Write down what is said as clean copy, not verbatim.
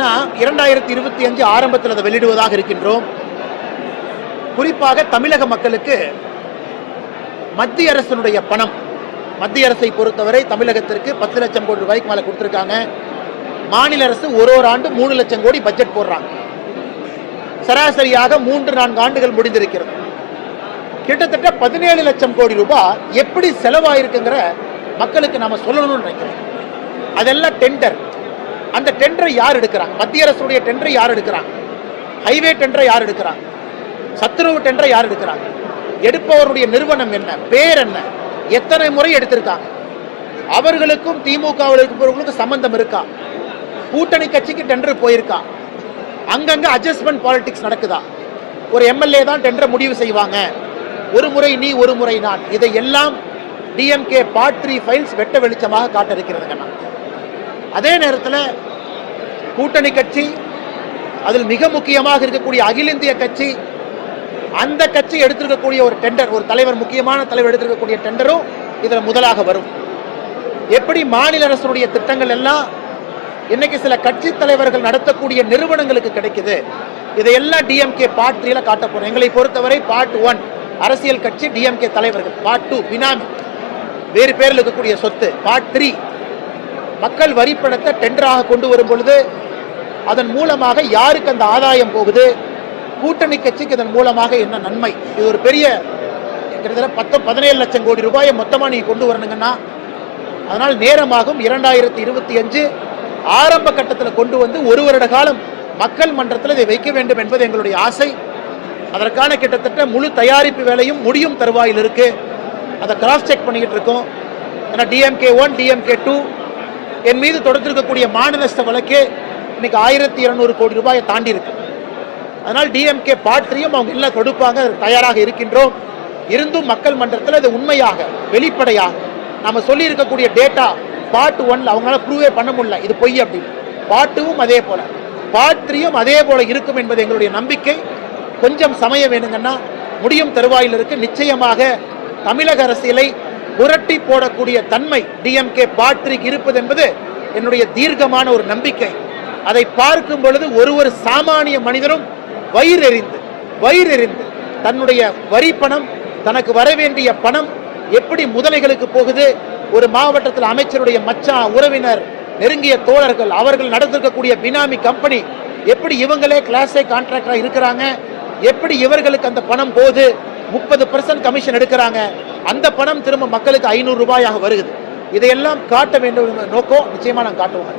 பார்த்தீங்கன்னா 2025 ஆரம்பத்தில் அதை வெளியிடுவதாக இருக்கின்றோம். குறிப்பாக தமிழக மக்களுக்கு மத்திய அரசினுடைய பணம், மத்திய அரசை பொறுத்தவரை தமிழகத்திற்கு 10 லட்சம் கோடி ரூபாய்க்கு மேலே கொடுத்துருக்காங்க. மாநில அரசு ஒரு ஆண்டு 3 லட்சம் கோடி பட்ஜெட் போடுறாங்க. சராசரியாக 3-4 ஆண்டுகள் முடிந்திருக்கிறது. கிட்டத்தட்ட 17 லட்சம் கோடி ரூபாய் எப்படி செலவாயிருக்குங்கிற மக்களுக்கு நாம சொல்லணும்னு நினைக்கிறோம். அதெல்லாம் டெண்டர். அந்த டெண்டரை யார் எடுக்கிறாங்க? மத்திய அரசுடைய டெண்டரை யார் எடுக்கிறாங்க? ஹைவே டெண்டரை யார் எடுக்கிறாங்க? சத்துணவு டெண்டரை யார் எடுக்கிறாங்க? எடுப்பவருடைய நிறுவனம் என்ன, பேர் என்ன, எத்தனை முறை எடுத்திருக்காங்க? அவர்களுக்கும் திமுகவுக்கும் சம்பந்தம் இருக்கா? கூட்டணி கட்சிக்கு டெண்டர் போயிருக்கா? அங்கங்க அட்ஜஸ்ட்மெண்ட் பாலிடிக்ஸ் நடக்குதா? ஒரு எம்எல்ஏ தான் டெண்டர் முடிவு செய்வாங்க, ஒரு முறை நீ ஒரு முறை நான். இதையெல்லாம் டிஎம்கே பார்ட் 3 ஃபைல்ஸ் வெட்ட வெளிச்சமாக காட்ட இருக்கிறதுங்க. அதே நேரத்தில் கூட்டணி கட்சி, அதில் மிக முக்கியமாக இருக்கக்கூடிய அகில இந்திய கட்சி, அந்த கட்சி எடுத்திருக்கக்கூடிய ஒரு டெண்டர், ஒரு தலைவர், முக்கியமான தலைவர் எடுத்திருக்கக்கூடிய டெண்டரும் இதில் முதலாக வரும். எப்படி மாநில அரசுடைய திட்டங்கள் எல்லாம் இன்னைக்கு சில கட்சி தலைவர்கள் நடத்தக்கூடிய நிறுவனங்களுக்கு கிடைக்குது, இதையெல்லாம் டிஎம்கே பார்ட் 3 காட்ட போறோம். எங்களை பொறுத்தவரை பார்ட் 1 அரசியல் கட்சி டிஎம்கே தலைவர்கள், பார்ட் 2 பினாமி, வேறு பேரில் இருக்கக்கூடிய சொத்து, பார்ட் 3 மக்கள் வரிப்பணத்தை டெண்டராக கொண்டு வரும் பொழுது அதன் மூலமாக யாருக்கு அந்த ஆதாயம் போகுது, கூட்டணி கட்சிக்கு இதன் மூலமாக என்ன நன்மை. இது ஒரு பெரிய கிட்டத்தட்ட 17 லட்சம் கோடி ரூபாயை மொத்தமாக நீங்க கொண்டு வரணுங்கன்னா அதனால் நேரமாகும். 2025 ஆரம்ப கட்டத்தில் கொண்டு வந்து ஒரு வருட காலம் மக்கள் மன்றத்தில் இதை வைக்க வேண்டும் என்பது எங்களுடைய ஆசை. அதற்கான கிட்டத்தட்ட முழு தயாரிப்பு வேலையும் முடியும் தருவாயில் இருக்கு. அதை கிராஸ் செக் பண்ணிக்கிட்டு இருக்கோம். ஏன்னா டிஎம்கே 1 டிஎம்கே 2 என் மீது தொடுத்திருக்கக்கூடிய மாநிலஸ்த வழக்கு இன்னைக்கு 1200 கோடி ரூபாயை தாண்டி இருக்கு. அதனால் டிஎம்கே பார்ட் 3 அவங்க எல்லாம் தொடுப்பாங்க, தயாராக இருக்கின்றோம். இருந்தும் மக்கள் மன்றத்தில் இது உண்மையாக வெளிப்படையாக நம்ம சொல்லி இருக்கக்கூடிய டேட்டா பார்ட் 1 அவங்களால ப்ரூவே பண்ண முடியல, இது பொய் அப்படின்னு. பார்ட் 2 அதே போல, பார்ட் 3 அதே போல இருக்கும் என்பது எங்களுடைய நம்பிக்கை. கொஞ்சம் சமயம் வேணுங்கன்னா முடியும் தருவாயில் இருக்கு. நிச்சயமாக தமிழக அரசியலை புரட்டி போடக்கூடிய தன்மை டிஎம்கே பார்ட் 3 இருப்பது என்பது என்னுடைய தீர்க்கமான ஒரு நம்பிக்கை. அதை பார்க்கும் பொழுது ஒரு சாமானிய மனிதனும் வயிறெறிந்து தன்னுடைய வரி பணம், தனக்கு வர வேண்டிய பணம் எப்படி முதலைகளுக்கு போகுது, ஒரு மாவட்டத்தில் அமைச்சருடைய மச்சான், உறவினர், நெருங்கிய தோழர்கள், அவர்கள் நடத்திருக்கக்கூடிய பினாமி கம்பெனி, எப்படி இவங்களே கிளாஸ் ஏ கான்ட்ராக்டரா இருக்கிறாங்க, எப்படி இவர்களுக்கு அந்த பணம் போகுது, 30% கமிஷன் எடுக்கிறாங்க, அந்த பணம் திரும்ப மக்களுக்கு 500 ரூபாயாக வருகிறது. இதையெல்லாம் காட்ட வேண்டும் நோக்கம் நிச்சயமா நான் காட்டுவோம்.